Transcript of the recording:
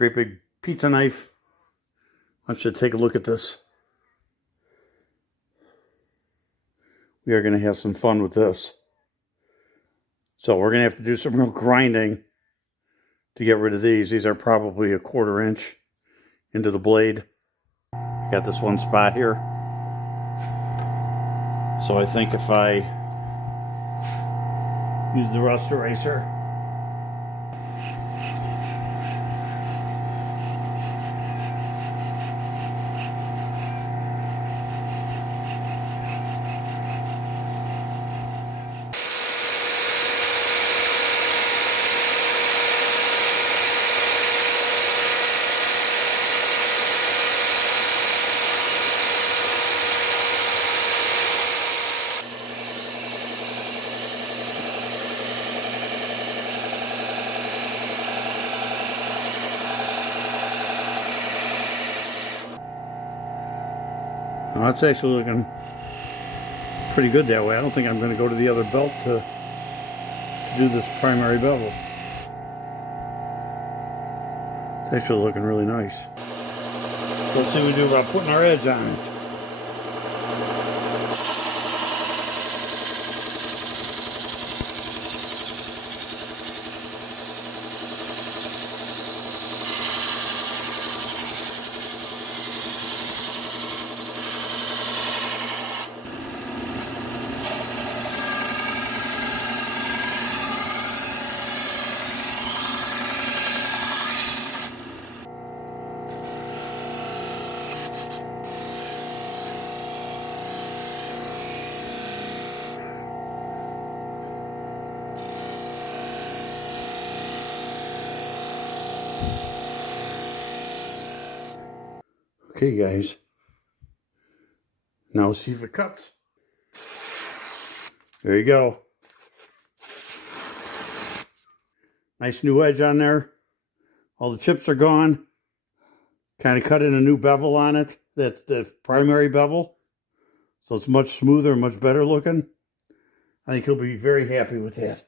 great big pizza knife. I should take a look at this. We are going to have some fun with this. So we're going to have to do some real grinding to get rid of these. These are probably 1/4 inch into the blade. I got this one spot here. So I think if I use the rust eraser, well, that's actually looking pretty good that way. I don't think I'm going to go to the other belt to do this primary bevel. It's actually looking really nice. So let's see what we do about putting our edge on it. Okay, guys. Now see if it cuts. There you go. Nice new edge on there. All the chips are gone. Kind of cut in a new bevel on it. That's the primary bevel. So it's much smoother, much better looking. I think he'll be very happy with that.